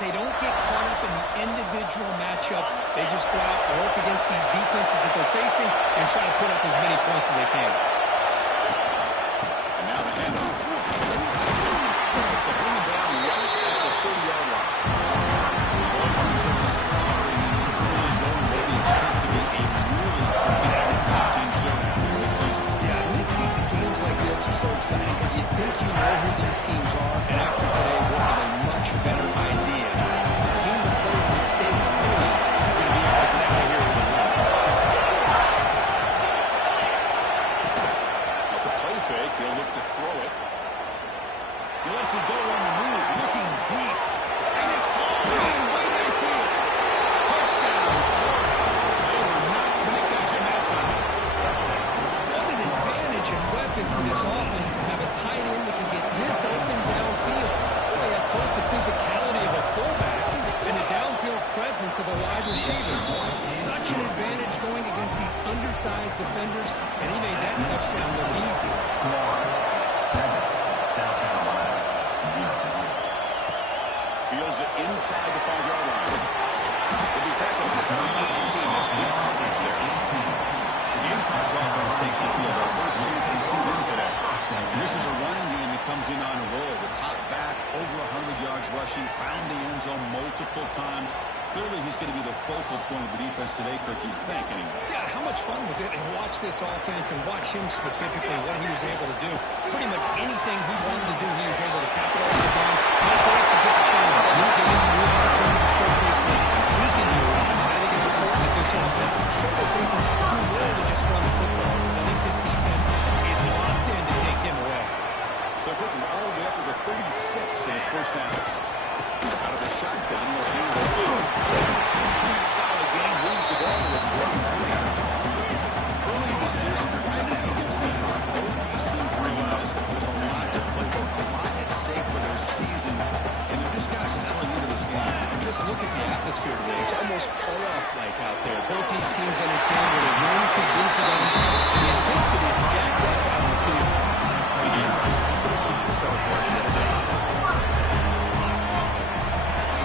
they don't get caught up in the individual matchup. They just go out and work against these defenses that they're facing and try to put up as many points as they can. And now the handoff. The bring it down right at the 30-yard line. One team sort of slaughtering in the early going what we expect to be a really competitive top 10 showdown mid-season. Yeah, mid-season games like this are so exciting because you think you know who these teams are, and after today we'll have a much better idea. The team that plays mistake-free is going to be able to get out of here with a win. Off the play fake, he'll look to throw it. He lets it go on the move, looking deep. And it's hauled in way downfield. Touchdown, Florida. They were not going to catch him that time. What an advantage and weapon for this offense to have a tight end that can get this open downfield. Boy, has both the physicality of a fullback and the downfield presence of a wide receiver. Such an advantage going against these undersized defenders, and he made that touchdown look easy. Fields it inside the 5-yard line. He'll be tackled at the 18. That's good coverage there. The Gamecocks offense takes the field. Our first chance to see them today. And this is a running game that comes in on a roll. The top back, over 100 yards rushing, found the end zone multiple times. Clearly, he's going to be the focal point of the defense today, Kirk, you'd think, anyway. Yeah, how much fun was it to watch this offense and watch him specifically, what he was able to do. Pretty much anything he wanted to do, he was able to capitalize on. And it's a different challenge. New game, new opportunity to showcase what he can do. I think it's important that this offense will show that they can do more than just run the football, because I think this defense is locked in to take him away. So quickly, all the way up to the 36 in his first down. Out of the shotgun, he'll hand it over. Solid game, moves the ball to the 43. Early in the season, right now, you get a sense both these teams realize there's a lot to play for, a lot at stake for their seasons, and they're just kind of settling into this game. Just look at the atmosphere today. It's almost playoff-like out there. Both these teams understand what a win could do for them, and the intensity is jacked up out on the field. The game is keep it on, so first set it down.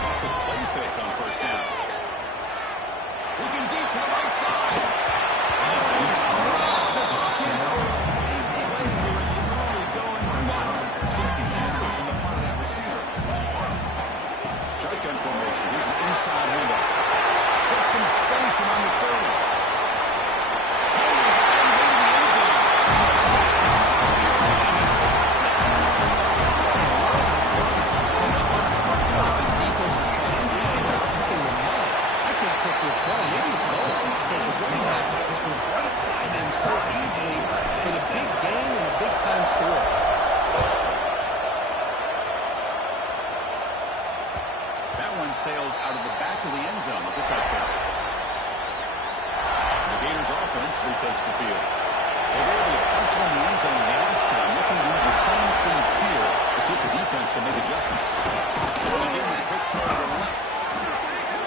Off the play fake on first down. Looking deep to the right side. Oh, he's dropped it. Spins for a big play here, and you're really going, but some jitters on the part of that receiver. Shotgun formation. Here's an inside handoff. Puts some space around the 30. He's elevated the end zone. Touchdown, South Carolina. This defense was constantly looking them up. I can't pick which one. Maybe it's both, because the running back just went right by them so easily for the big game and a big-time score. That one sails out of the back of the end zone with the touchdown. The Gators offense retakes the field. They were able to punch it in the end zone last time. Looking to do the same thing here to see if the defense can make adjustments. We'll begin with a quick throw to the left.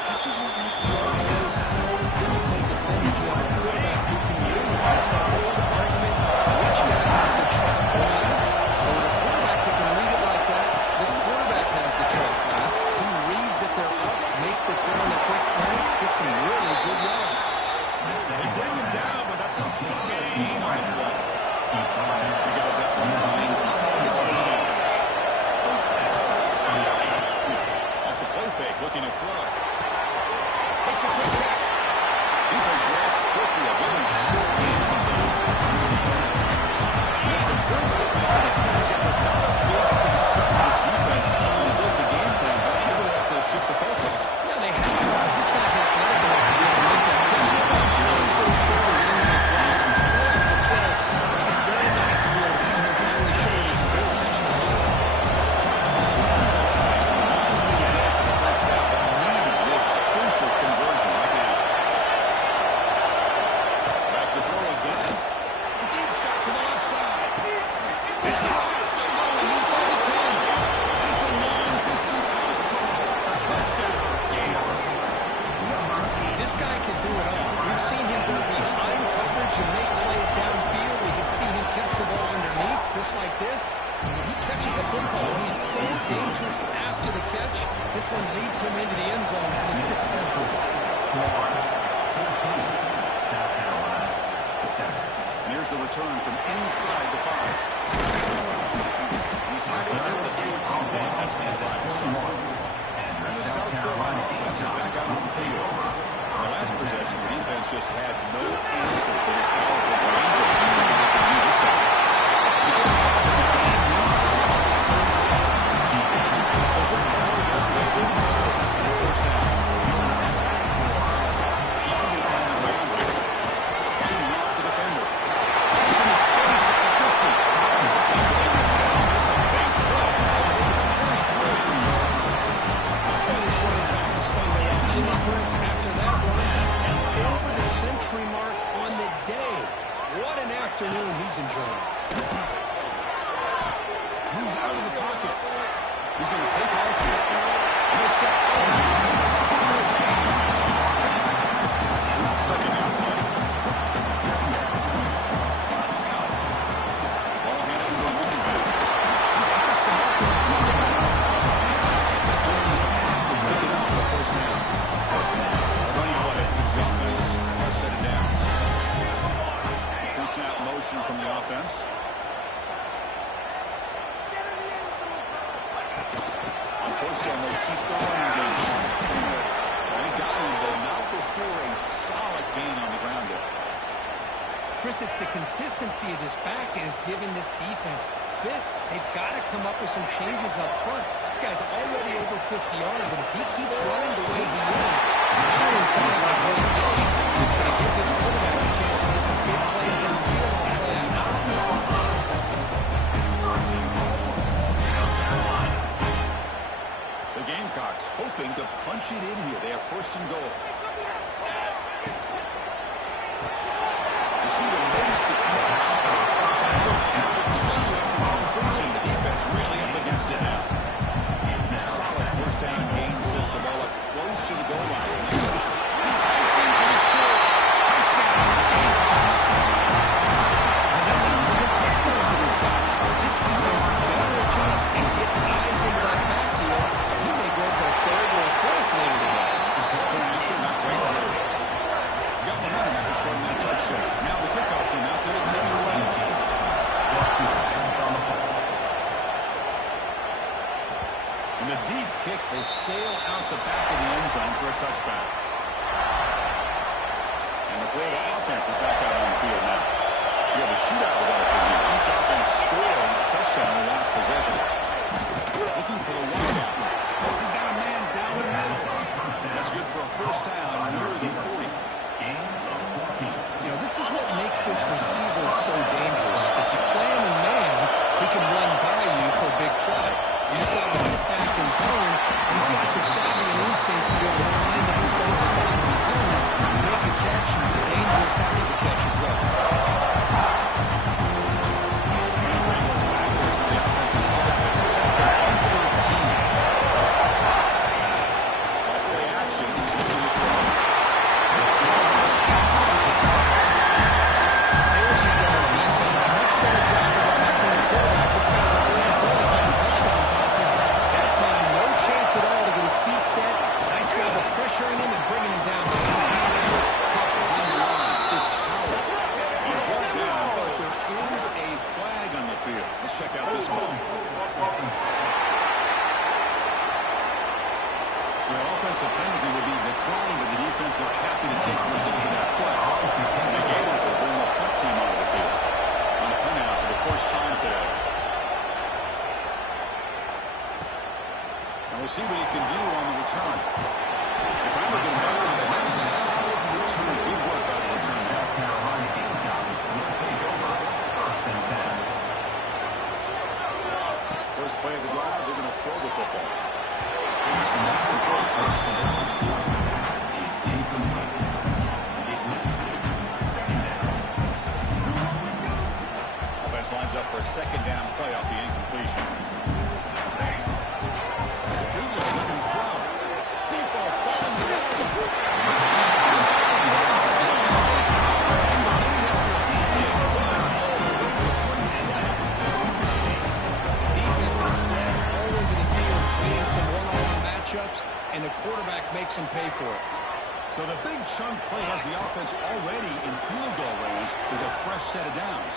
This is what makes the offense so difficult to defend if you have a quarterback who can really, it's that old argument, which guy has the track last? But with a quarterback that can read it like that, the quarterback has the track last. He reads that they're up, makes the throw in a quick slant, gets some really good yards. They bring him down, but that's a solid gain on the play. The guys out from behind. It's first down. Off the play fake, looking to throw. Takes a quick catch. Defense reacts quickly. A very short game. And that's the fullback making the catch. It was not a big concern. This defense only built the game plan, but maybe they have to shift the focus. Yeah, they have to, because this guy's athletic enough to be able to make that catch. He's got to carry those shoulders in the blocks. Play after play. It's very nice to be able to see him finally show that he can go catch the after the catch. This one leads him into the end zone for the 6 points. Here's the return from inside the 5. He's tackled at the 21. That's when the drive will start. And the South Carolina offense is back out on the field. In the last possession, the defense just had no answer for this powerful ground game. This time. The game moves to 36. So we're going to hold down to 36 on his first down. Keeping it on the ground here. Fighting off the defender. He's in the space at the 50. It's a big throw. 33. This running back is fun to watch. And Chris, after that run, has an over-the-century mark on the day. What an afternoon he's enjoying. Moves out of the pocket. He's going to take off here. He'll step over. Here's the second down play. Ball handed to the running back. He's past the mark. He's tackled. Make it out for the first down. Running play. Gives the offense a set of downs. Pre-snap motion from the offense. First down, they keep the running game. They got him, but not before a solid gain on the ground there. Chris, it's the consistency of this back is giving this defense fits. They've got to come up with some changes up front. This guy's already over 50 yards, and if he keeps running the way he is, not only is he going to have a great game, it's going to give this quarterback a chance to make some big plays downfield on play action. The Gamecocks hoping to punch it in here. They have first and goal. Receiver makes the catch. Tackle at the 2 after the completion. The defense really up against it now. Solid first down gain sends the ball up close to the goal line. It's in for the score. Touchdown. Gamecocks. And that's another touchdown for this guy. This defense better adjust and get eyes into that backfield. He may go for a third or a fourth later today. Not great for him. Got momentum after scoring that touchdown. Now the kickoff team out there to take it away. And the deep kick will sail out the back of the end zone for a touchback. And the Florida offense is back out on the field now. We have a shootout developing here. Each offense scored a touchdown in the last possession. Looking for the wideout. He's got a man down the middle. That's good for a first down near the 40. You know, this is what makes this receiver so dangerous. If you play him in man, he can run by you for a big play. You just have to sit back in zone. He's got the savvy and instincts to be able to find that safe spot in the zone, make a catch, and be dangerous after the catch as well. Check out this call. The offensive penalty will be declined, but the defense are happy to take the result of that play. The Gators will bring the punt team out of the field on a punt out for the first time today. And we'll see what he can do on the return. If I'm looking back, that's a solid return. Good work by the return. First play of the drive, they're going to throw the football. Offense lines up for a second down play off the incompletion. It's a good one, looking to throw. Deep ball falling down. Defense is spread all over the field, creating some matchups, and the quarterback makes them pay for it. So the big chunk play has the offense already in field goal range with a fresh set of downs.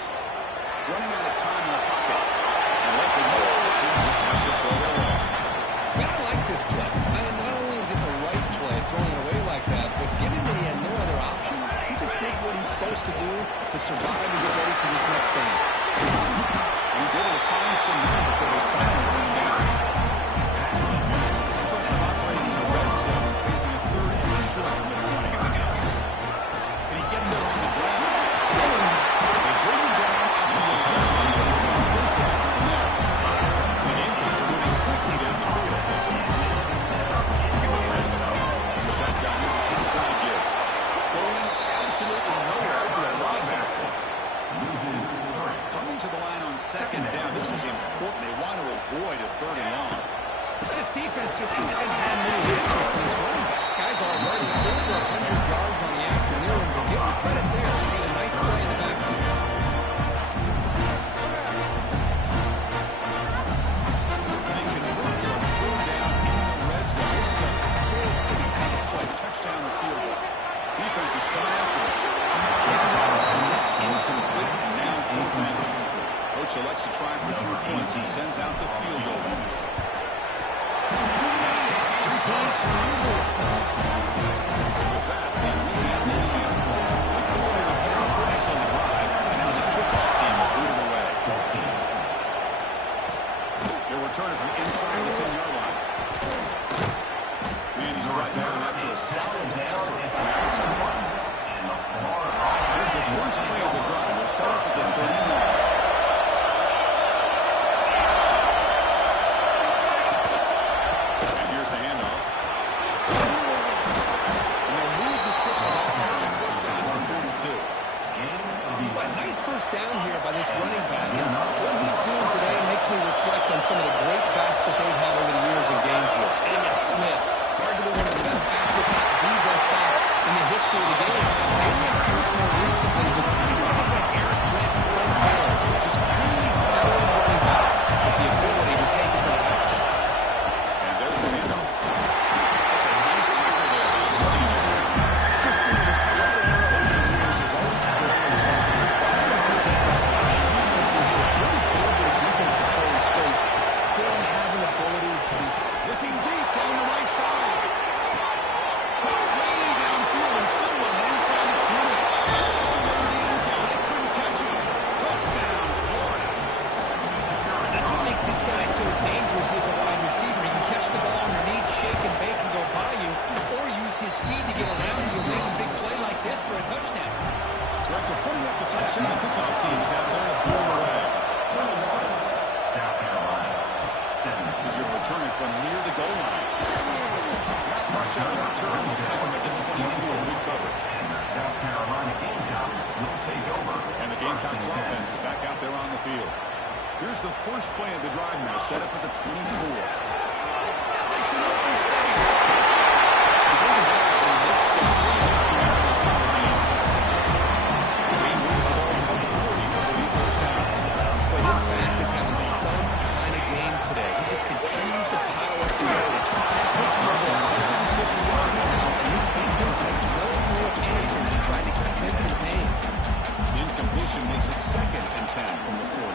Running out of time in the pocket. And like the goals, he just has to throw it away. Man, I like this play. Not only is it the right play, throwing it away like that, but given that he had no other option, he just did what he's supposed to do to survive and get ready for this next game. He's able to find some room before they finally bring him down. Offensive operating in the red zone, facing a third and short from the 20. Can he get there on the ground? They bring him down at the 11. First down from there. The Yankees are moving quickly down the field. The shotgun is an inside give. Going absolutely nowhere to a loss on the play. Coming to the line on second down. This is important. They want to avoid a third and long. This defense just hasn't had many hits with these running back. Guys already over 100 yards on the afternoon. We'll give him credit there. He made a nice play in the backfield. They converted on third down in the red zone. This is a very pretty play. Touchdown or field goal. Defense is coming after it. Incomplete, and now fourth down. Coach elects to try for 3 points and sends out the field goal. 3 points. With that, they regain the lead. They come away with 3 points on the drive, and now the kickoff team will boot it away. They'll return it from inside the 10-yard line. And he's right down after a solid effort by Alton. Here's the first play of the drive. They're set up at the 31. And here's the handoff. And they'll move the 6 on that one. It's a first down on 42. Well, nice first down here by this running back. And what he's doing today makes me reflect on some of the great backs that they've had over the years in Gainesville. Emmitt Smith, arguably one of the best backs, if not the best back in the history of the game. Damian Pierce more recently, but even guys like Eric Grant and Fred Taylor, just really talented running backs with the ability to take it to the back. And there's the handoff. That's a nice tackle there by the senior. The spread era over the years has always been very impressive. It's impressive. Defenses that really build their defense to play in space still have an ability to be Looking deep down the right side. Way downfield and still one inside the 20. All the way to the end zone. They couldn't catch him. Touchdown, Florida. That's what makes this guy so dangerous as a wide receiver. He can catch the ball underneath, shake and bake and go by you, or use his speed to get around you and make a big play like this for a touchdown. So after putting up the touchdown, the kickoff team's out there to boot it away. He's going to return it from near the goal line. March out of return. He's taken at the 24. Good coverage. And the Gamecocks offense is back out there on the field. Here's the first play of the drive now, set up at the 24. Makes an open space. He brings it back, but he makes the free. It's a solid game. He moves the ball to the 40 for the first down. Boy, this back is having some kind of game today. He just continues to pile up the yardage. That puts him over 150 yards now, and this defense has no real answers to try to keep him contained. Incompletion makes it 2nd and 10 from the 40.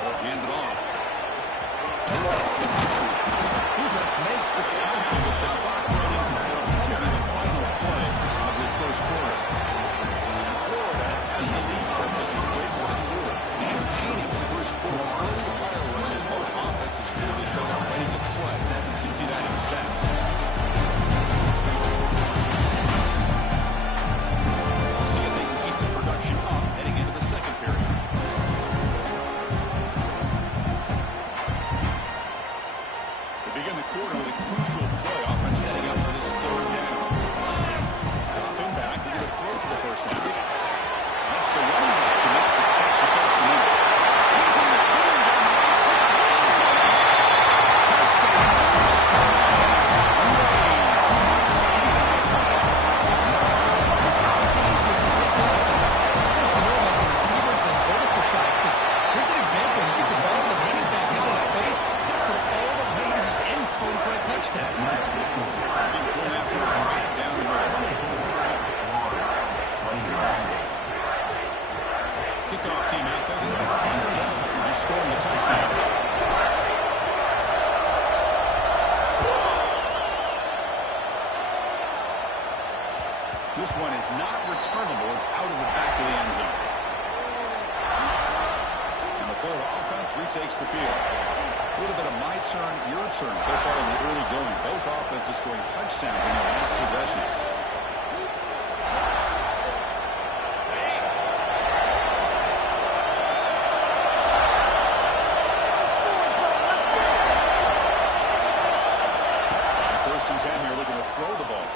They'll hand it off. Defense makes the tackle with the clock running. It'll probably be the final play of this first quarter. And Florida has the lead for just a great one quarter. Entertaining the first quarter. Early to fireworks as both offenses clearly show up ready to play. You can see that in the stats. We'll see if they can keep the production up heading into the second period. They begin the quarter with a crucial play. Offense setting up for this third down. Dropping back. They're going to throw for the first down. That's the running back who makes the catch across the middle. He's in the clear down the right side. Touchdown. Way too much speed on that play. Just how dangerous is this offense? Of course, you know about the receivers and vertical shots, but here's an example. You get the ball to the running back out in space, gets it all the way to the is not returnable. It's out of the back of the end zone. And the Florida offense retakes the field. A little bit of my turn, your turn so far in the early going. Both offenses scoring touchdowns in their last possessions. First and 10 here, looking to throw the ball.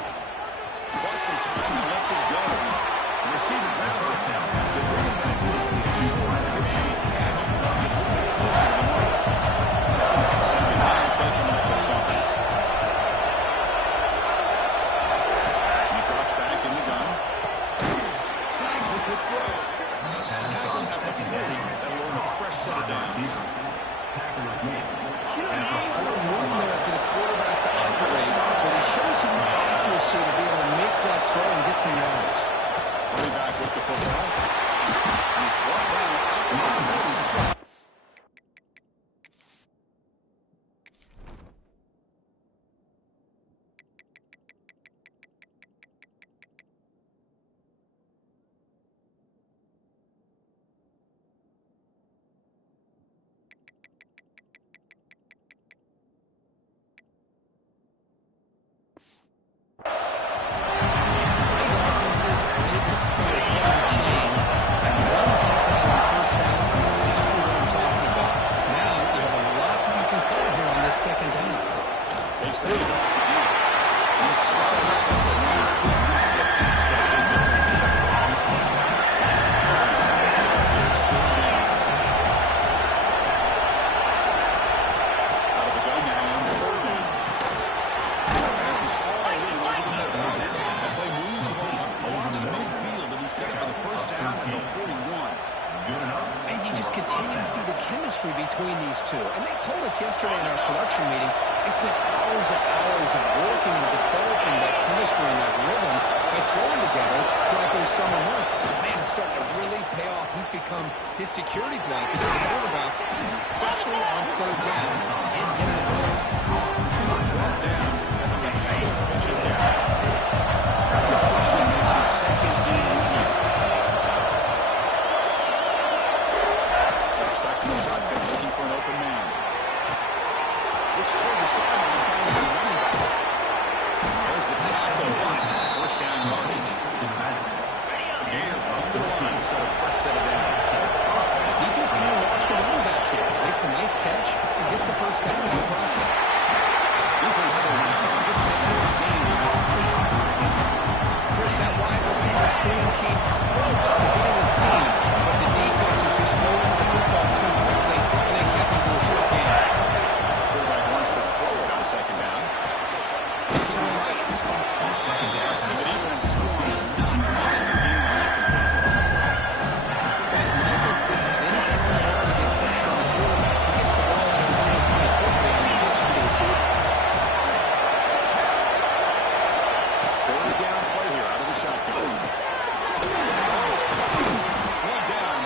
Bought some time and lets it go. The receiver grabs it. The running back quickly short, pitching a catch. Get a little bit closer to the mark. Second down, play coming up for this offense. And he drops back in the gun. Snags a good throw. Tackled at the 40. That'll earn a fresh set of downs. You know, not a lot of room there for the quarterback to operate, but he shows him the accuracy to be able to make that throw and get some yards. Running back with the football. He's brought down out to the 46. Second down. Takes the lead off again. He's swallowed up at the knee. That's that big difference in time. Out of the gun now on third down. That pass is all in over the middle. That play moves the ball across midfield, and he set it for the first down at the 41. And you just continue to see the chemistry between these two. And they told us yesterday in our production meeting, they spent hours and hours of working and developing that chemistry and that rhythm by throwing together throughout those summer months. And man, it's starting to really pay off. He's become his security blanket for the quarterback, especially on third down. And get the ball. Brought down after a short pitch of catch. Completion makes it second and 1. Back to the shotgun, looking for an open man. Looks toward the sideline, finds the running back. There's the tackle. First down yardage. Gators up to the line, set a fresh set of downs. Defense kind of lost a running back here. Makes a nice catch and gets the first down in the process. Defense surrounds him, just a short gain on the completion. Chris, that wide receiver screen came close to getting the seam, but the defense is just throwing to the football too quickly, and they kept him to a short gain. Quarterback wants to throw it on second down. Looking right, it's on clock. And the defense scores not much of a gain on that completion. And the defense didn't have any time at all to get pressure on the quarterback. He gets the ball out of his hands pretty quickly on the pitch to the receiver. Third down play here out of the shotgun. Ball is caught. One down.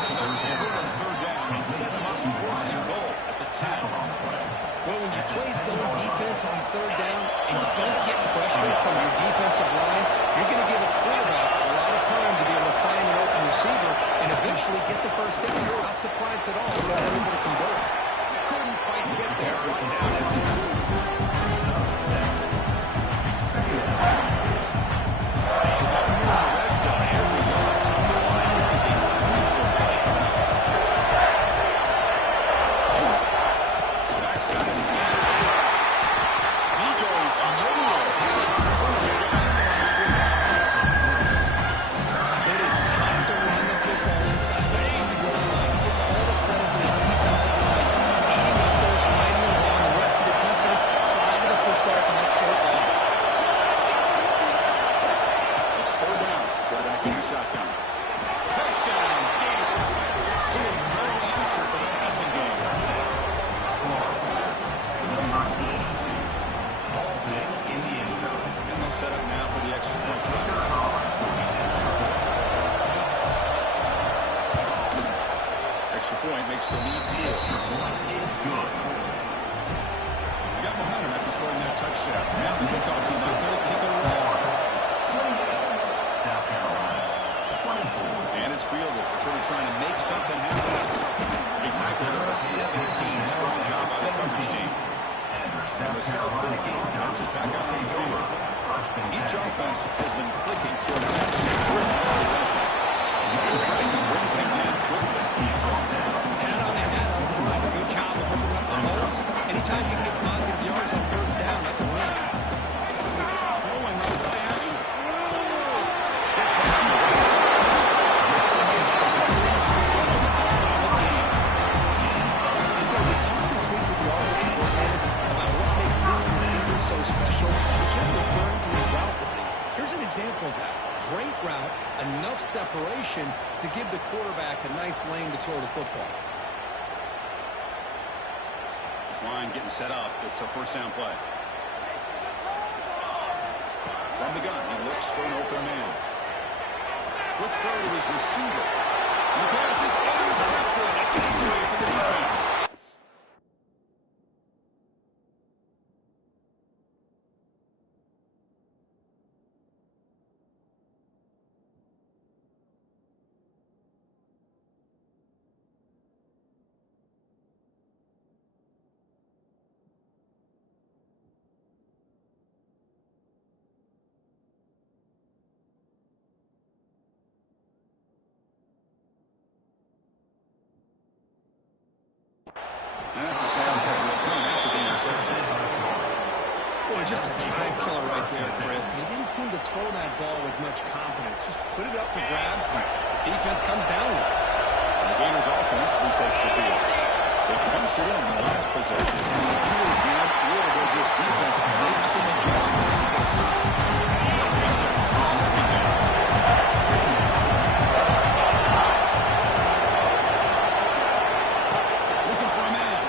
It's an third down and set him up first and goal at the 10. Well, when you play zone defense on third down and you don't get pressure from your defensive line, you're going to give a quarterback a lot of time to be able to find an open receiver and eventually get the first down. You're not surprised at all that they're able to convert. Couldn't quite get there. Right down at the 2. So down here in the red zone, every yard top of the line here is a crucial play. Back's got it again. And he goes nowhere. Still pulling it down on the scrimmage. It is tough to run the football inside the 5-yard line. Give all the credit to the defensive line. Eating up those linemen while the rest of the defense fly to the football for that short loss. It's third down. Quarterback in the shotgun. Touchdown, Gators. Still no answer for the passing game. And they'll set up now for the extra point try. Extra point makes the lead 4. We got momentum after scoring that touchdown. Now the kickoff team out there to kick it away. South Carolina offense is back out on the field. Each offense has been clicking for an absolute grip on possessions. The freshman brings him in quickly. Hat on the hat, doing a good job of opening up the holes. Anytime you get positive yards on first down, that's a win. Throwing on play action. Catch pass on the right side. Tackle made out of the 37. It's a solid game. We talked this week with the offensive coordinator about what makes this receiver so special. He kept referring to his route running. Here's an example of that. Great route, enough separation to give the quarterback a nice lane to throw the football. This line getting set up. It's a first down play. From the gun, he looks for an open man. Quick throw to his receiver. The pass is intercepted. A takeaway for the defense. And that's a solid return after the interception. Boy, just a drive killer right there, Chris. And he didn't seem to throw that ball with much confidence. Just put it up for grabs, and the defense comes down with it. And the Gators offense retakes the field. They punched it in the last possession. And they do it again, or will this defense make some adjustments to get a stop? That's it. Second down. Looking for a man.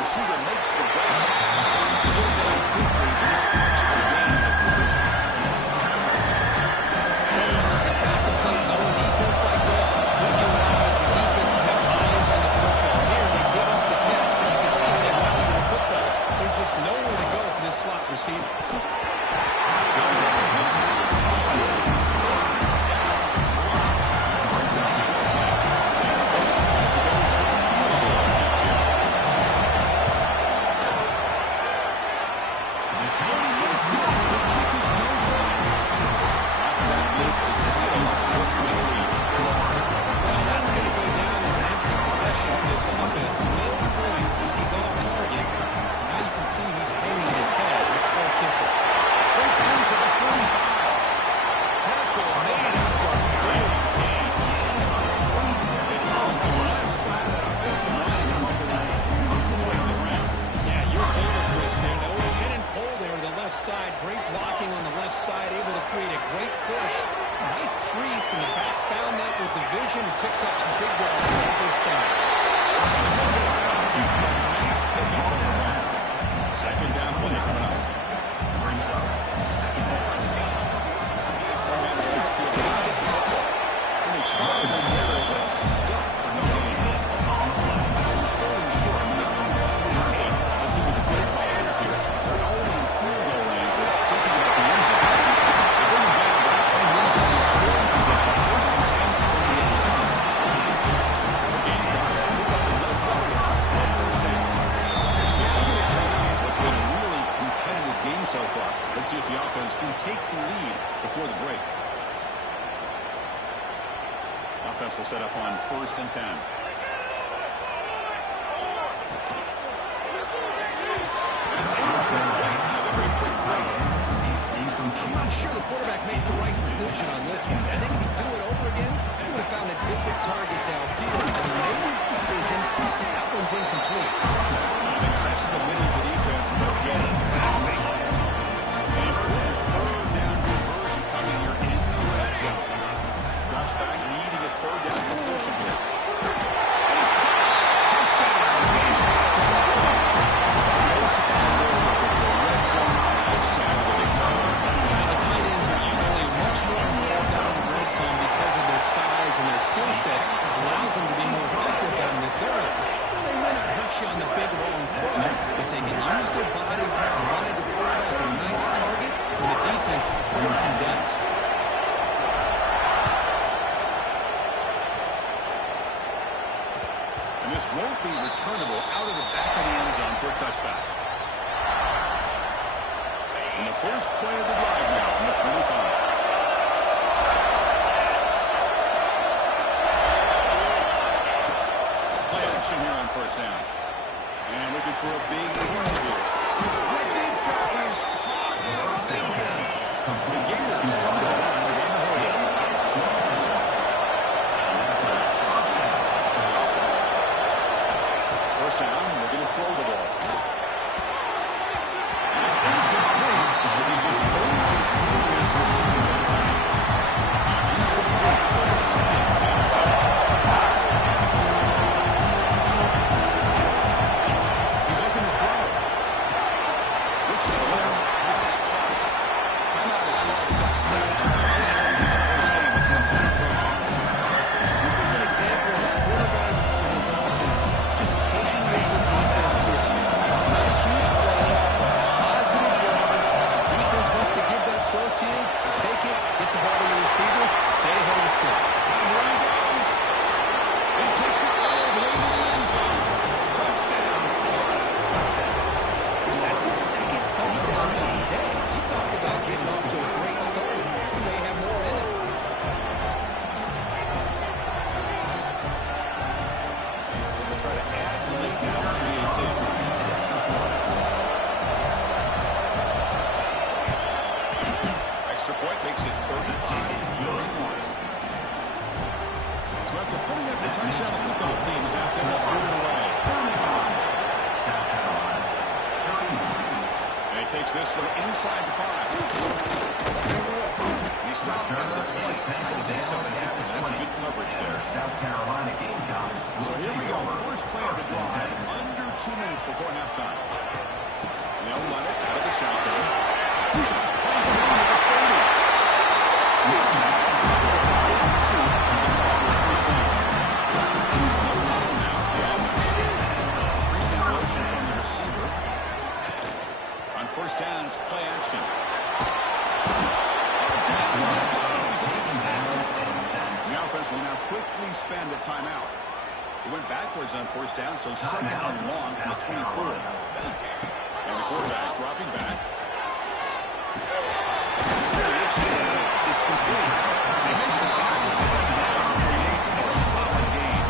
Receiver makes the grab. Quickly, not much of a gain in the position. When you sit back and play zone defense like this, what you allow is the defense to have eyes on the football. Here, they give up the catch, but you can see they rally to the football. There's just nowhere to go for this slot receiver. Well, that's going to go down as an empty possession for this offense. No points as he's off target. Now you can see he's hanging his head with the kicker. Breaks into the 45. Tackle made after a great game. It just the left side of that offensive line come up with a huge play on the ground. Yeah, you're favorite, Chris, there. No pin and pull there to the left side. Great blocking on the left side, able to create a great push. Nice crease, and the back found that with the vision and picks up some big yards on the first down. Has it around to a nice pickup on the ground. Second down play coming up. Four-man backfield to get the football. And they try them there, but stuck for no gain. It's third and short. It's 28. Let's see what the play call is here. They're already in field goal range with picking up the end zone. They bring them down back and ends up in scoring position. First and 10 from the 8. The Gamecocks pick up enough yardage on first down. So it's going to tell you what's been a really competitive game so far. Let's see if the offense can take the lead before the break. Offense will set up on first and 10. I'm not sure the quarterback makes the right decision on this one. I think if he'd do it over again, he would have found a different target downfield. But he made his decision. That one's incomplete. They test the middle of the defense, but get it. An important third down conversion coming here in the red zone. Drops back, needing a third down conversion here. And it's caught. Touchdown. Gamecocks. No surprise there. It's a red zone touchdown with a big target. Now, the tight ends are usually much more involved down in the red zone because of their size and their skill set. Allows them to be more effective down in this area. Well, they may not hurt you on the big, long throw, but they can use their bodies to provide the quarterback a nice target when the defense is so condensed. And this won't be returnable out of the back of the end zone for a touchback. first play of the drive now from the 25. Play action here on first down. And looking for a big run here. That deep shot is caught and thinking. The Gators come to the line to run the hole. First down, we're going to throw the ball. And it's incomplete as he just overthrew his receiver that time. Incomplete to the second that time. He's looking to throw. Looks to the left. Pass caught. Timeout is called a duck strategy. This close game with halftime approaching. This is an example of a quarterback and his offense just taking what the defense gives you. Not a huge play, positive yards. Defense wants to give that throw to you. Take it, get the ball to your receiver, stay ahead of the stick. And here he goes. He takes it all the way to the end zone. Touchdown, Florida. Chris, that's his second touchdown of the day. You talk about getting off to a great start. He may have more in it. We'll try to add the lead now on the 18. Extra point makes it 35-31. So after putting up the touchdown, the kickoff team is out there moving away. And he takes this from inside the 5. He stopped at the 20, trying to make something happen. That's good coverage there. So here we go, first play of the drive, under 2 minutes before halftime. They'll run it out of the shotgun. Punch it into the 30. It's enough for a first down. Now the offense. Recent motion from the receiver. On first down, it's play action. The offense will now quickly spend a timeout. It went backwards on first down, so second and long from the 24. And the quarterback dropping back. It's complete. They make the tackle. Creates a solid gain.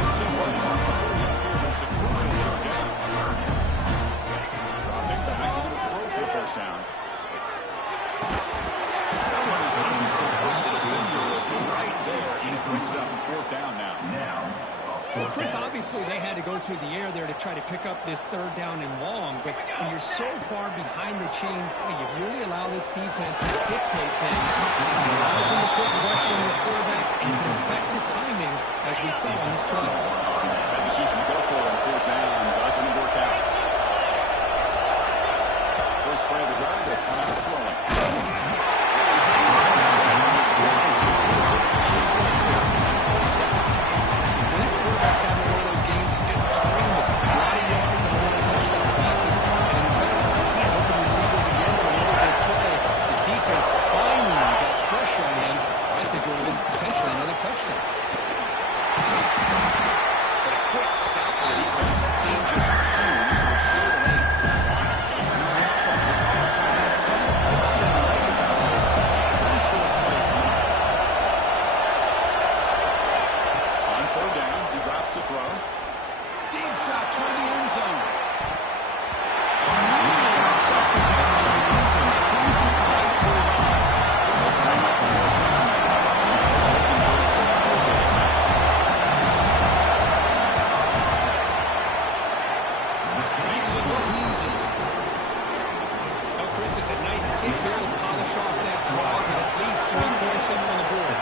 It's still running on the hurry up here, but it's a crucial third down. Dropping back. We're going to throw for the first down. That one is incomplete. The defender was right there, and it brings up fourth down now. Well, Chris, obviously they had to go through the air there to try to pick up this third down and long, but when you're so far behind the chains, boy, you really allow this defense to dictate things. It allows them to put pressure on the quarterback and can affect the timing, as we saw on this play. That decision to go for it on fourth down doesn't work out. First play of the drive, they'll come out throwing. It's this quarterback's having one of those games that just train the body yards and all the touchdown passes. And in fact, he had open receivers again for another big play. The defense finally got pressure on him. I think it would have been potentially another touchdown. But a quick stop on the defense. He just chews or scored late. And the offense will call a timeout. Someone forced him to make about this crucial play. On third down, he drops to throw. Deep shot toward the end zone. Immediately interception down in the end zone. Right where he makes it look easy. Now, Chris, it's a nice kick here to polish off that drive with at least 3 points up on the board.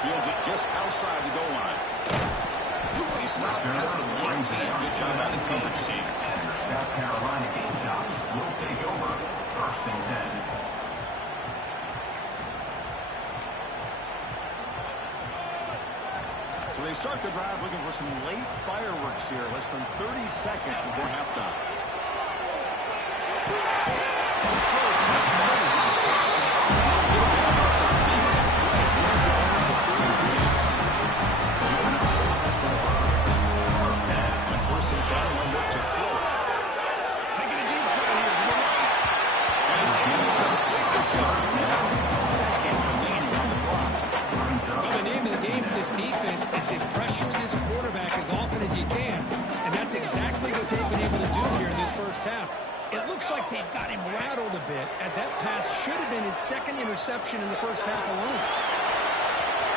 Fields it just outside the goal line. He stopped at the 19. Good job by the coverage team. South Carolina Gamecocks will take over first and 10. So they start the drive looking for some late fireworks here. Less than 30 seconds before halftime. On first and 10, they'll look to throw it. you can. And that's exactly what they've been able to do here in this first half. It looks like they've got him rattled a bit, as that pass should have been his second interception in the first half alone.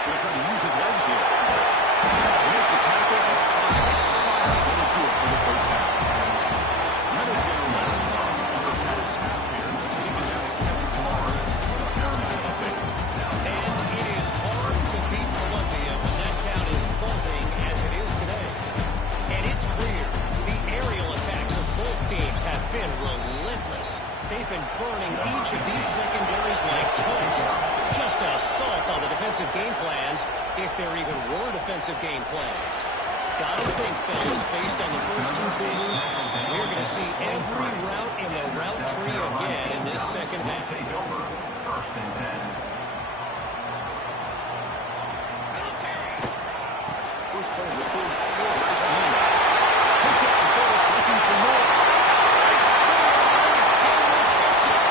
Going to try to use his legs here. They make the tackle as time expires. That'll do it for the first half. Minutes there left. The first half here. Let's keep it down to Kevin Clark for the halftime update. And it is hard to beat Columbia when that town is buzzing as it is today. And it's clear the aerial attacks of both teams have been relentless. They've been burning each of these secondaries like toast. Just an assault on the defensive game plans, if there even were defensive game plans. Gotta think, fellas, based on the first two quarters, we're going to see every route in the route tree again in this second half. First and 10. First play of the third quarter is a handoff. Picks up the Phillies looking for more. It's clear. Can they catch it?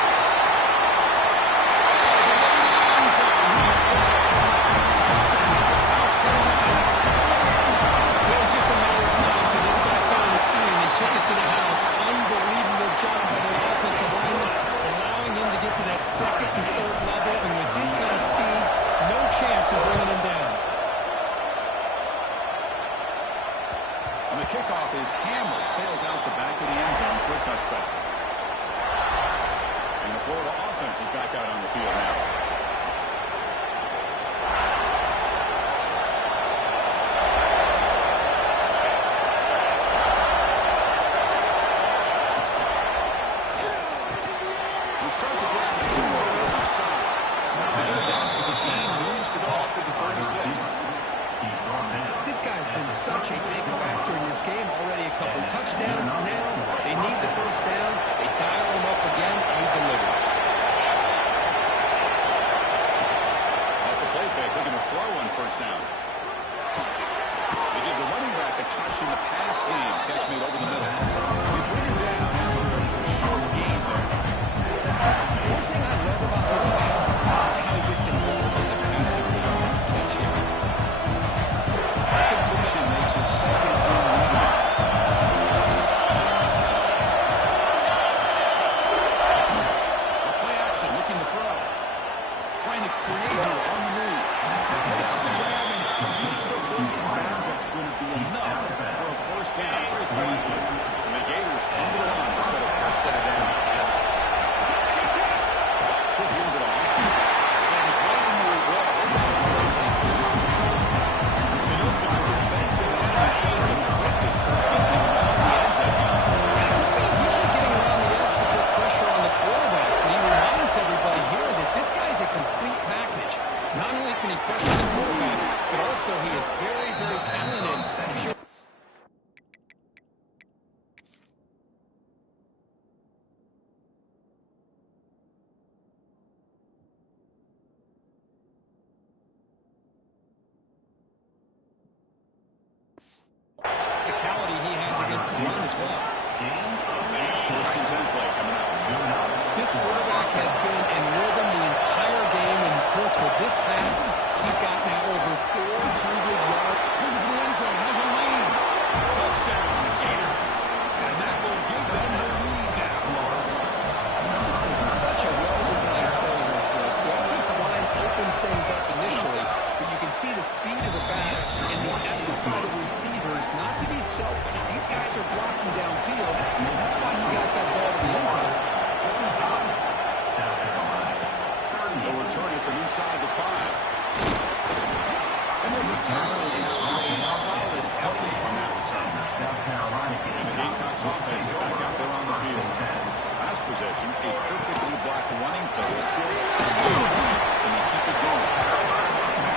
Touchdown to South Carolina. It was just a matter of time till this guy found the seam and took it to the house. Unbelievable job by their offensive lineman, allowing him to get to that second and third level, and with his kind of speed, no chance of bringing him down. And the kickoff is hammered, sails out the back of the end zone for a touchback. And the Florida offense is back out on the field now. We start the drive with the over side. They get it back, but the gain moves to go up to the 36. This guy's been such a big factor in this game. Already a couple touchdowns. Now they need the first down. They dial him up again, and he delivers. Off the play fake, looking to throw on first down. They give the running back a touch in the pass game. Catch made over the middle. They bring him down after a short game there. One thing I love about this player is how he gets involved in the passing game. Nice catch here. Completion makes it second and one. A play action, looking to throw. Trying to create here on the move. Makes the grab and keeps the foot in bounds. That's going to be enough for a first down. And the Gators come to the line to set a first set of downs. He'll hand it off. Sends right into the wall. They don't block the defensive end and show some quickness around the edge that time. Yeah, this guy's usually getting around the edge to put pressure on the quarterback. But he reminds everybody here that this guy's a complete package. Not only can he pressure the quarterback, but also he is very, very talented. And sure. Physicality he has against the run as well. First and 10 play coming up. This quarterback has been in rhythm the entire game, and of course with this pass, he's got now over 400 yards. Looking for the end zone, has a lane. Touchdown, Gators. And that will give them the lead now. This is such a well-designed play here, Chris. The offensive line opens things up initially, but you can see the speed of the back and the effort by the receivers not to be selfish. These guys are blocking downfield, and that's why he got that ball to the end zone. They'll return it from inside the 5. And they'll be tackled after a solid effort on that return. And the Gamecocks offense is back out there on the field. Last possession, a perfectly blocked running play to score. And they keep it going.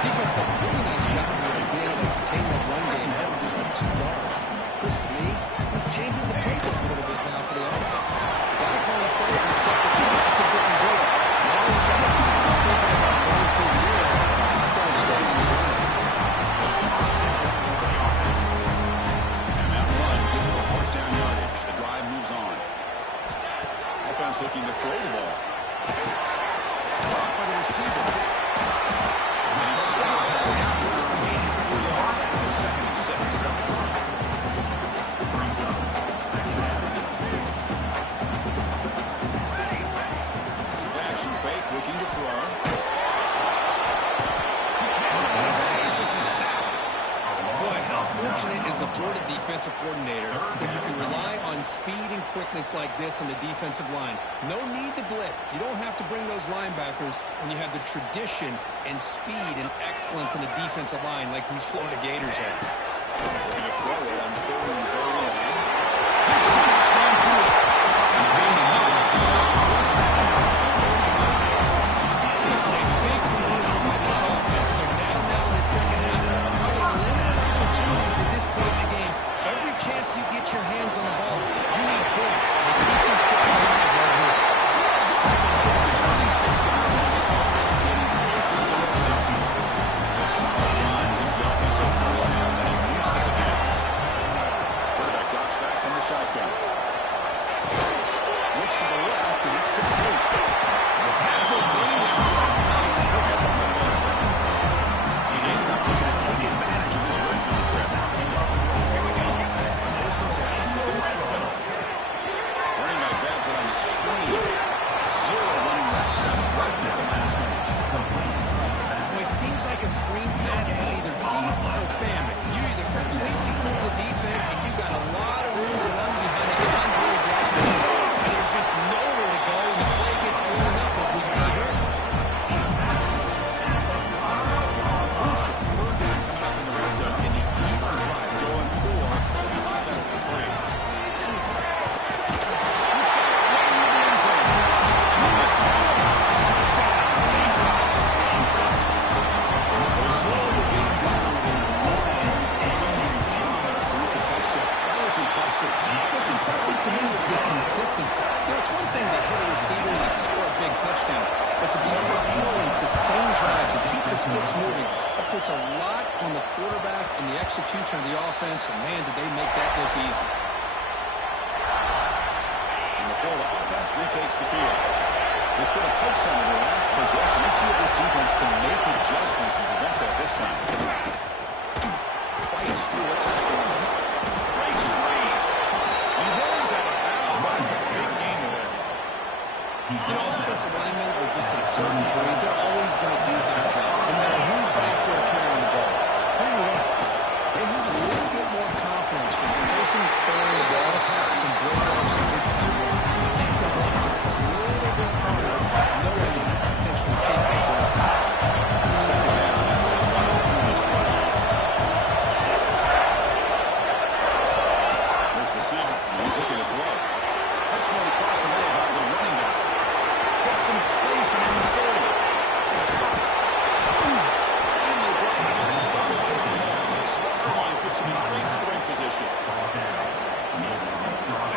Defense does a really nice job here of being able to contain that run game out of just 2 yards. Chris, to me, this changes the playbook a little bit now for the offense. The guy calling plays and set the deal, that's a different deal. Now he's got to keep thinking about going through the air instead of starting the run. And that run gives for first down yardage. The drive moves on. Offense looking to throw the ball. Blocked by the receiver. And he's stopped after 83 yards. So second and 6. defensive coordinator when you can rely on speed and quickness like this on the defensive line. No need to blitz. You don't have to bring those linebackers when you have the tradition and speed and excellence in the defensive line like these Florida Gators have. Going to throw it on 3rd and goal. This is a big conversion by this offense. They're down now in the second half. Probably limited opportunities at this point in the game. Every chance you get your hands on the ball, you need points. The defense drive alive right here. The 26-yard line. This offense getting closer to the red zone. A solid line wins the offensive first down and a new set of downs. Quarterback drops back from the shotgun. Looks to the left, and it's complete. The tackle made it. Nice pickup on the play. The Gamecocks are going to take advantage of this red zone trip. First and 10, looking to throw. Running back grabs it on the screen. Zero running back stop right at the line of scrimmage. Well, it seems like a screen pass is either feast or famine. You either completely fool the defense and you've got a lot of room to run behind a non-very black man, and there's just nowhere to go, and the play gets blown up as we see here. Crucial third down coming up in the red zone. Can you keep our drive going for the settle for 3? He's got it right in the end zone. USCe, touchdown, Gamecocks. They slow the game down in 1 John Cruz a touchdown. That was impressive. What's impressive to me is the consistency. You know, it's one thing to hit a receiver and score a big touchdown, but to be able to go and sustain drives and keep the sticks moving, that puts a lot on the quarterback and the execution of the offense, and man, did they make that look easy. And the Florida offense retakes the field. They scored a touchdown in their last possession. Let's see if this defense can make adjustments and prevent that this time. Fights through a tackle. Breaks free. He runs out of bounds. That's a big gain there. You know, offensive linemen are just a certain breed. They're always going to do their job, no matter who's back there carrying the ball. I'll tell you what, they have a little bit more confidence when the person that's carrying the ball can break off some big time runs. It makes them work just a little bit harder, knowing that he's potentially capable of doing it. Second down after a 1-minute play. There's the snap. He's looking to throw. Touch one across the middle by the running back. Gets some space and then 30. Finally brought down at the 6-yard line. Puts him in great scoring position.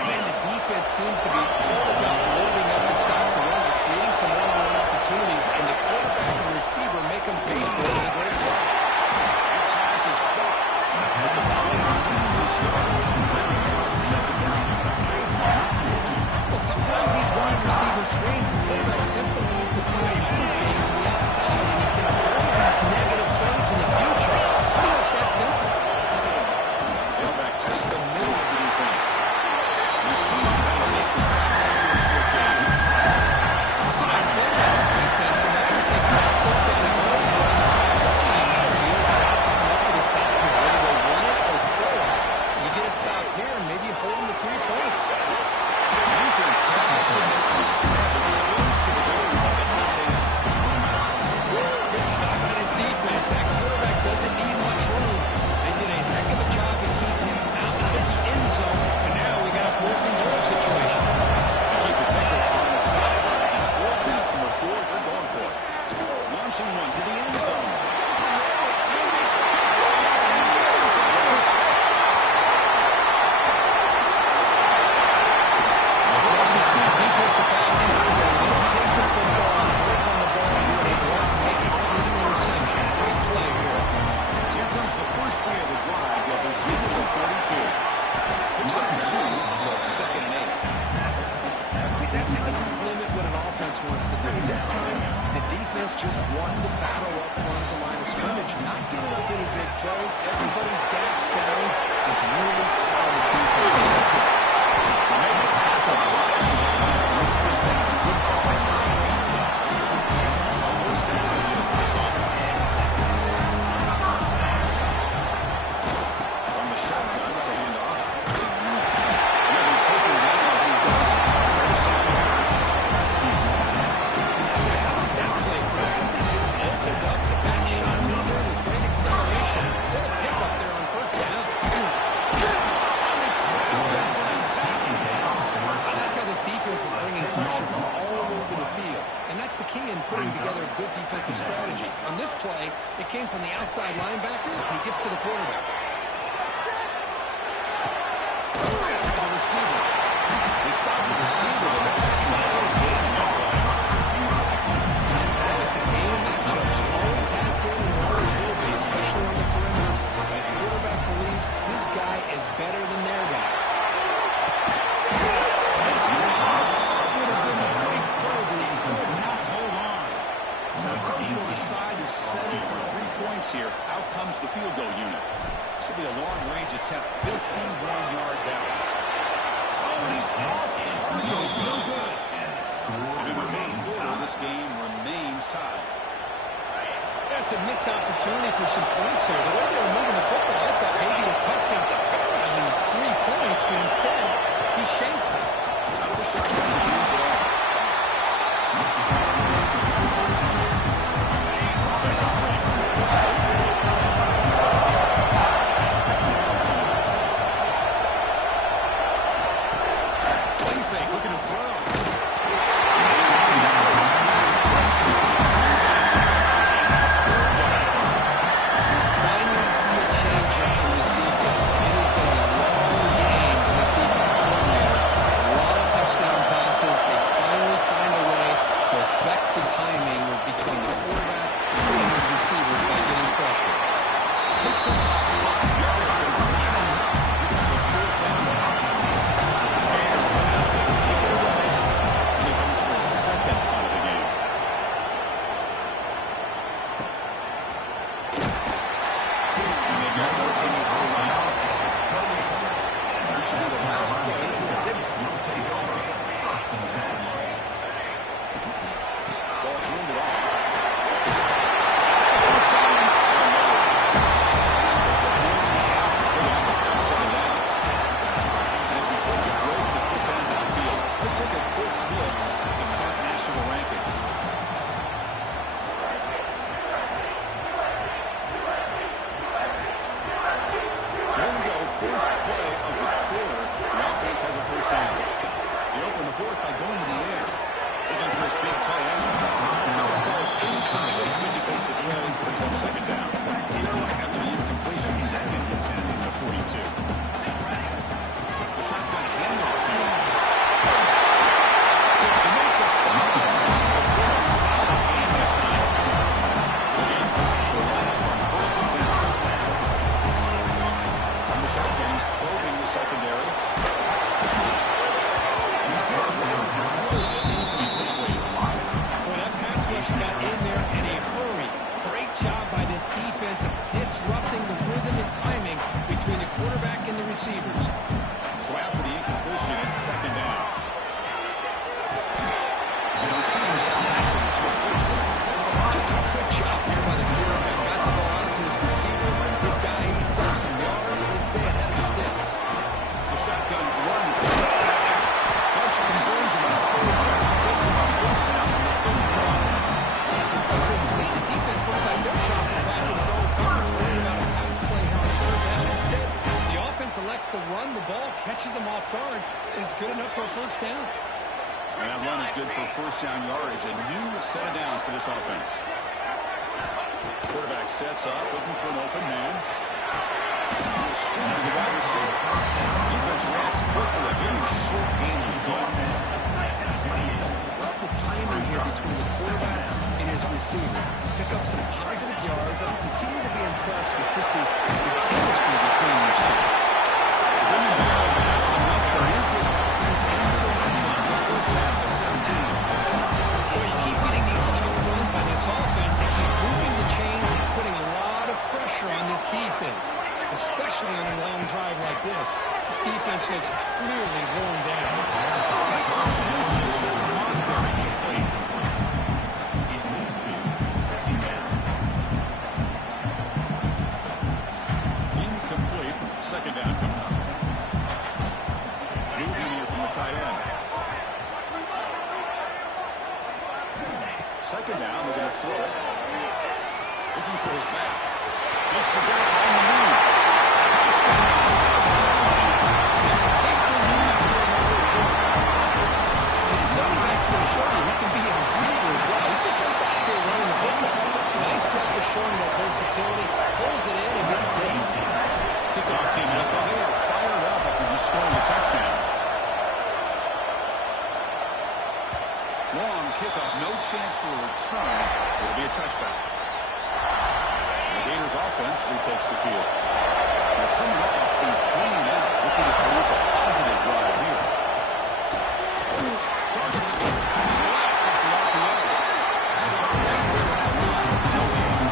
Man, the defense seems to be all about loading up the stop to run. They're creating some one-on-one opportunities, and the quarterback and receiver make them pay for it in a great play. That pass is caught. But the ball loses yardage. Very tough second down. Well, sometimes these wide receiver screens, the quarterback simply needs to play a numbers game to the outside, and he can avoid these negative plays in the future. Pretty much that simple. Tailback tests the middle of the defense. Receiver able to make the stop after a short gain. So nice play by this defense, and now you're thinking about fourth down and goal for the 5-yard line. Real shot to come up with a stop here. Whether they run it or throw it, you get a stop here and maybe hold them to 3 points. Defense stops and they can snap it close to the goal line and not in. Good job by this defense. That quarterback doesn't need much room. They did a heck of a job to keep him out of the end zone, and now we got a fourth and goal situation. Keep it picker on the sidelines. It's fourth down from the 4. They're going for it. Launching one to the end zone. And it's picked off in the end zone. Love to see defensive backs who are going to take the football, work on the ball, do a block, make a clean interception. Great play here. So here comes the first play of the drive. They'll begin at the 42. Picks up 2, so it's 2nd and 8. See, that's how you limit what an offense wants to do. This time, the defense just wanted to battle up front of the line of scrimmage, not giving up any big plays. Everybody's gap sound. It's really solid defense. They made the tackle. First down. Good call on the screen. First down for this offense. From the shotgun to hand putting together a good defensive strategy. On this play, it came from the outside linebacker, and he gets to the quarterback. The receiver. He stopped the receiver, but that's a solid gain in that play. Well, it's a game of matchups. Always has been and always will be, especially on the perimeter. That quarterback believes his guy is better than their guy. It's drops. Would have been a big play that he could not hold on. So the coach will decide to settle for 3 points here. Out comes the field goal unit. This will be a long-range attempt, 51 yards out. Oh, and he's off target. It's no good. And in the third quarter, this game remains tied. That's a missed opportunity for some points here. The way they were moving the football, I thought maybe a touchdown at the very least 3 points, but instead, he shanks it. Out of the shotgun, he hands it off. Offensive play. Play fake, looking to throw. Finally see a change up from this defense. It has been a long game for this defense coordinator. A lot of touchdown passes. They finally find a way to affect the timing between the quarterback and his receivers by getting pressure. Picks him up 5 yards, but it's not enough. It's a 4th down. Bears about to kick it away. And he goes for a second out of the game. And they've got more team to go around. This should be the last play. Ball handed off. First down and still low. As we take a break to flip ends of the field, let's take a quick look at the current national rankings. So here we go, first play of the quarter. The offense has a first down. They open the fourth by going to the air. Looking for his big tight end. Now it falls incomplete. Good defensive play. Brings up second down. After the incompletion, 2nd and 10 in the 42. The shotgun handoff here. To make the stop. Before a solid gain that time. The Gamecocks will line up on 1st and 10. From the shotgun, he's probing the secondary. He's hit once and throws it incompletely. Well, that pass rush got in there in a hurry. Great job by this defense of disrupting the rhythm and timing between the quarterback and the receivers. So after the incompletion, it's second down. And the receiver smacks it. It's complete. Just a quick job here by the quarterback. Got the ball out to his receiver. This guy eats up some yards. They stay ahead of the sticks. It's a shotgun run. Clutch conversion on 4th down. Sets him up first down in the 3rd quarter. Because to me, the defense looks like they're dropping back in zone coverage, worried about a pass play here on 3rd down. Instead, the offense elects to run the ball, catches them off guard, and it's good enough for a first down. And that run is good for first down yardage. A new set of downs for this offense. Quarterback sets up, looking for an open man. He's a screen to the wide receiver. Defense reacts quickly. A very short game on the clock. Love the timing here between the quarterback and his receiver. Pick up some positive yards. I'll continue to be impressed with just the chemistry between these two. Winning ball, but that's enough to move this offense into the red zone. The first half of 17. Well, you keep getting these chunk runs by this offense. They keep moving the chains and putting a lot of pressure on this defense, especially on a long drive like this. This defense looks clearly worn down. This is his mark there incomplete. Incomplete. Second down coming up. Movement here from the tight end. Second down, they're going to throw it. Looking for his back. Makes the ball on the move. Touchdown on the sideline. And they take the lead here in the 4th quarter. And his running back's going to show you he can be a receiver as well. He's just not that return. It'll be a touchback. The Gators offense retakes the field. They're coming off a 3-and-out, looking to produce a positive drive here. Throws to the left off the RPO. Stop right there at the line. No gain.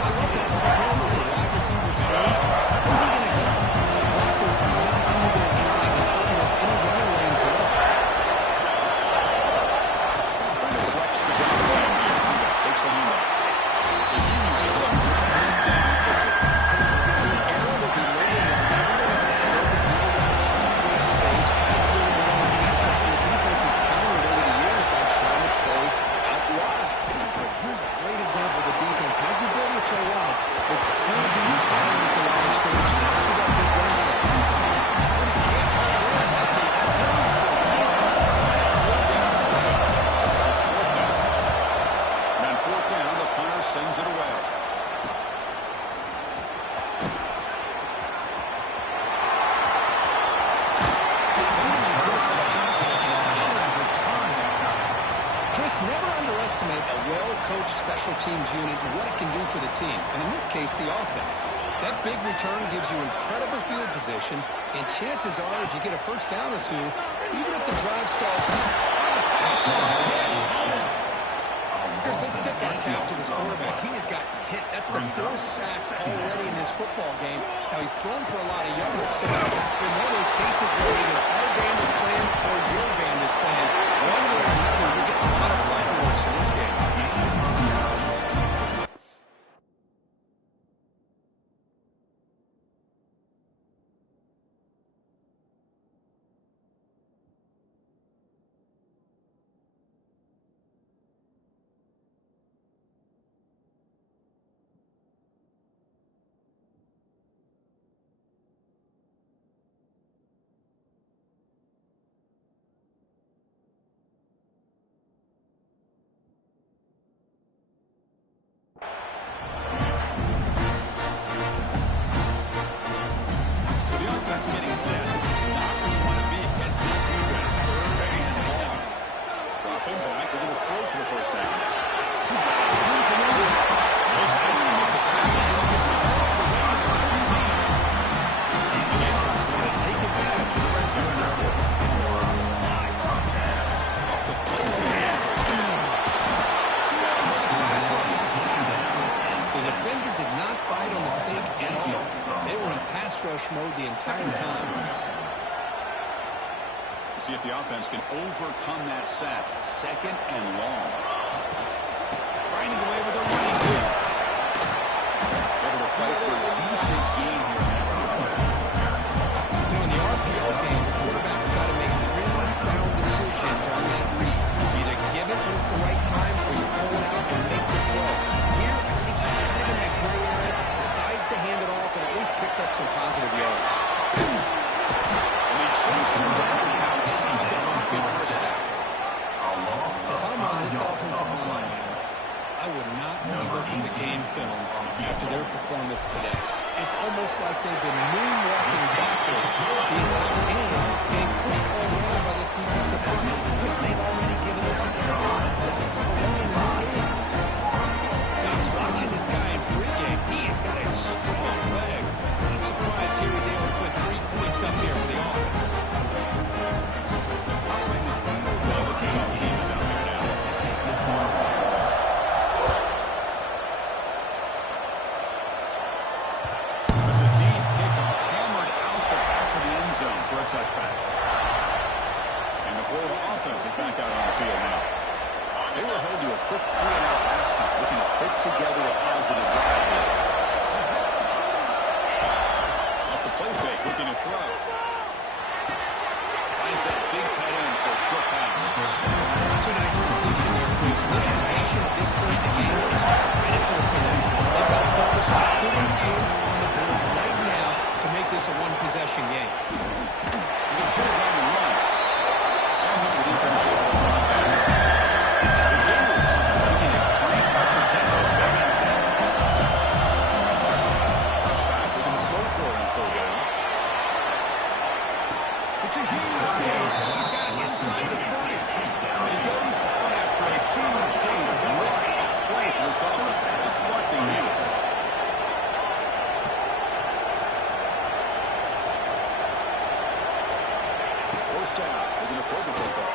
I love the call here with the wide receiver screen. Where's he going to go? Blockers do not do their job and open up any running lanes at all. Trying to flex the ground game here. That takes the handoff. He's even able to bring him down quickly. The arrow will be loaded with everyone to spread the field out, try to create space, try to create their own matchups, and the defense has countered over the years by trying to play out wide. But here's a great example. The defense has the ability to play wide, but still be silent at the line of scrimmage and not give up big run plays. But he can't hold it in. That's a crucial and on fourth down, the punter sends it away. Chris, never underestimate a well-coached special teams unit and what it can do for the team, and in this case, the offense. That big return gives you incredible field position, and chances are, if you get a first down or two, even if the drive stalls out, Chris, let's tip our cap to this quarterback. He has gotten hit. That's the fourth sack already in this football game. Now, he's thrown for a lot of yards, so it's been one of those cases where either our band is playing or your band is playing. One way or another, you get a lot of fireworks in this game. Getting set. This is not where you want to be against this defense. Third and long. Dropping back. They're going to throw for the first down. He's got it. They finally make the tackle, and he gets all the way to the 15. And the Gators want to take advantage of the red zone traffic. Off the play fake. First down. See that another pass rush. The defender did not bite on the fake at all. They were in pass rush mode the entire time. See if the offense can overcome that sack. Second and long. Grinding away with a running game. Able to fight for a decent gain here. You know, in the RPO game, the quarterback's got to make really sound decisions on that read. Either give it when it's the right time or you pull it out and make the throw. Here, I think he's kind of in that gray area, decides to hand it off and at least picked up some positive yards. And they chase him down outside the pocket for a sack. If I'm on this offensive line, I would not look at the game film after their performance today. It's almost like they've been moonwalking backwards the entire game, getting pushed all around by this defensive front because they've already given up 6 sacks alone in this game. Now, I was watching this guy in pregame. He has got a strong leg. I'm surprised he was able to put 3 points up here for the offense. Following the field goal, the kickoff team is out there now. It's a deep kickoff hammered out the back of the end zone for a touchback. And the Florida offense is back out on the field now. They were held to a quick 3-and-out last time, looking to put together a positive drive here. Off the play fake, looking to throw. Finds that big tight end for a short pass. That's a nice completion there, Chris. This possession at this point in the game is critical for them. They've got to focus on putting points on the board right now to make this a one-possession game. You can put it on the run. And move the defense over the run back. The Gators making it great to tackle. Comes back. We're going to throw for it on third down. It's a huge gain. He's got it inside the 30. And he goes down after a huge gain. What a play for this offense. The smart thing needed. First down. They're going to throw the football.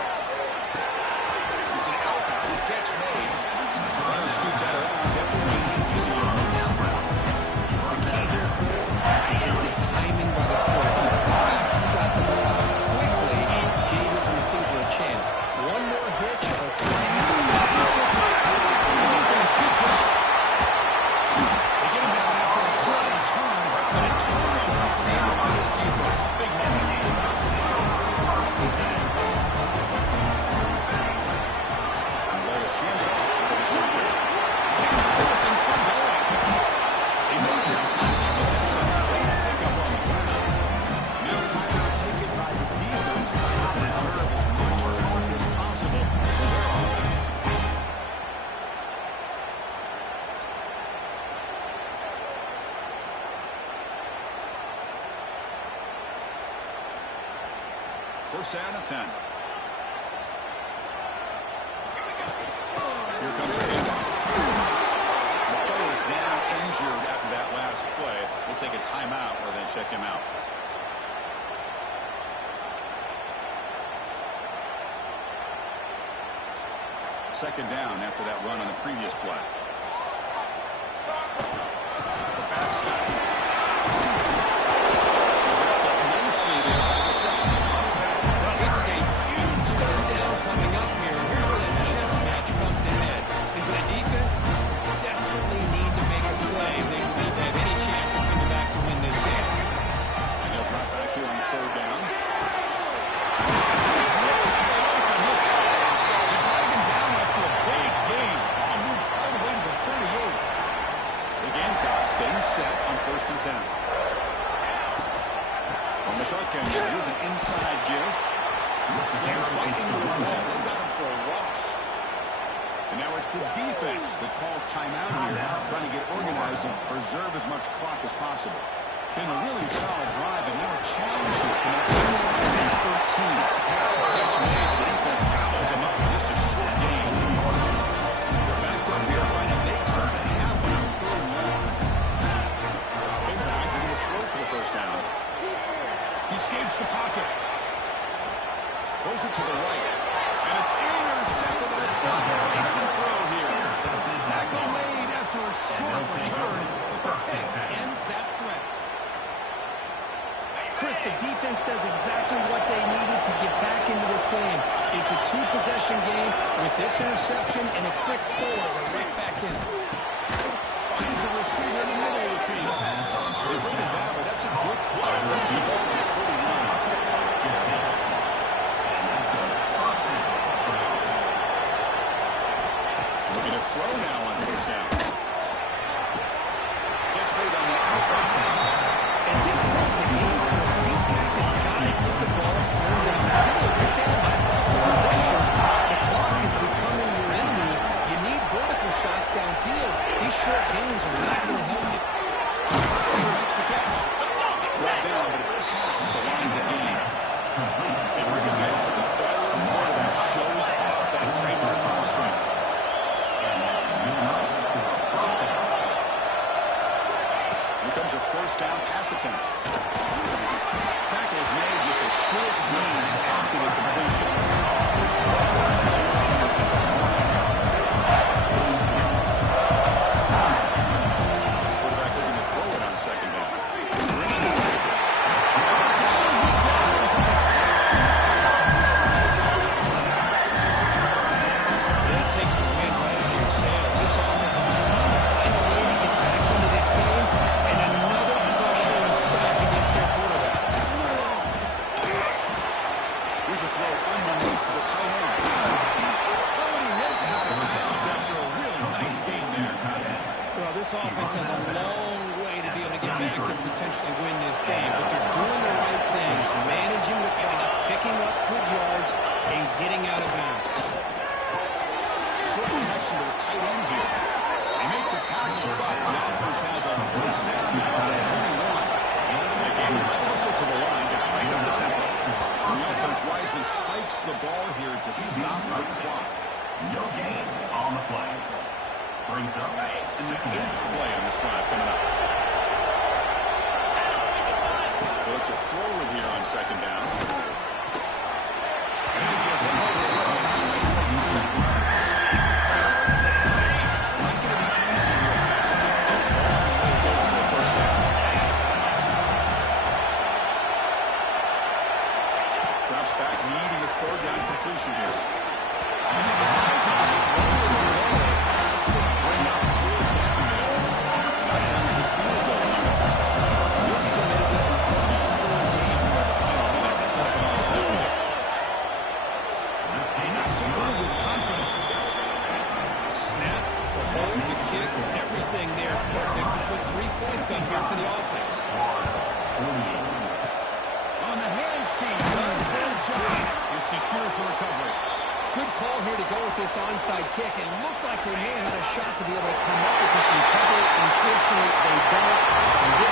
It's an out-good catch made. Runner scoots out of bounds after gaining decent yards. The key here, Chris, is the timing by the quarterback. In fact, he got the ball out quickly and gave his receiver a chance. One more hitch, a slight They get him down after a short return, but a turnover created by this defense. Big man. Let us hand it off to the shotgun. Taking the course and still going. They made the tackle, but that's a late pickup on the ground. Now a timeout taken by the defense to preserve as much clock as possible for their offense. First down at 10. Here comes the handoff. The player is down injured after that last play. Looks like a timeout or they check him out. Second down after that run on the previous play. The backstop. He's wrapped up nicely there by the freshman. Well, this is a huge third down coming up here. Here's where that chess match comes to head. And for the defense, desperately need to make a play if they believe they have any chance of coming back to win this game. And they'll drop back here on third down. Set on first and 10. On the shotgun, here's an inside give. Slams right into the wall. They've got him for a loss. And now it's the defense that calls timeout here, trying to get organized and preserve as much clock as possible. Been a really solid drive, and now a challenge here coming up to 2nd and 13. Catch made, the defense gobbles him up. Just a short game. They're backed up here trying to make something happen on third and long. For the first down. He escapes the pocket. Throws it to the right. And it's intercepted on a desperation throw here. Tackle made after a short return, but the pick ends that threat. Chris, the defense does exactly what they needed to get back into this game. It's a two-possession game. With this interception and a quick score, they're right back in. Finds a receiver in the middle of the field. They bring it down, but that's a good play. Brings the ball to 39. Looking to throw now on first down. Gets made on the outright. At this point in the game, Chris, these guys have got to get the ball thrown downfield. We're down by a couple possessions. The clock is becoming your enemy. You need vertical shots downfield. These short games are not going to help you. Receiver makes the catch. Brought down, but it's past the line of the game. They bring it down, but the veteran quarterback shows off that trademark arm strength. Here comes a first down pass attempt. Tackle is made with a short gain after the completion. Quarterback looking to throw it on second down. Bringing the pressure. That takes the wind right out of your sails. This offense is trying to find a way to get back into this game, and another pressure is set against their quarterback. Here's a throw underneath the tight end. Oh, and he heads out of bounds after a really nice game there. Well, this offense has a long way to be able to get back and potentially win this game, but they're doing the right things, managing the clock, picking up good yards, and getting out of bounds. Short connection to the tight end here. They make the tackle, but the offense has a first down now at 21. They get much closer to the line to crank up the tempo. And the offense wisely spikes the ball here to stop the clock. No gain on the play. Brings up And the 8th play on this drive coming up. They look to throw it here on second down. And they just hold it up. Second. Not going to be easy here. Go for the first down. Drops back, needing a third down completion here. And he decides to just roll it away. That's going to bring up fourth down now. Now comes the field goal line. This is a make it a score game for the final minute to set up an offset play. He knocks it through with confidence. Snap, the hold, the kick, everything there perfect to put 3 points up here for the offense. On the hands team does their job. It secures the recovery. Good call here to go with this onside kick. It looked like they may have had a shot to be able to come up with this recovery. Unfortunately, they don't. And this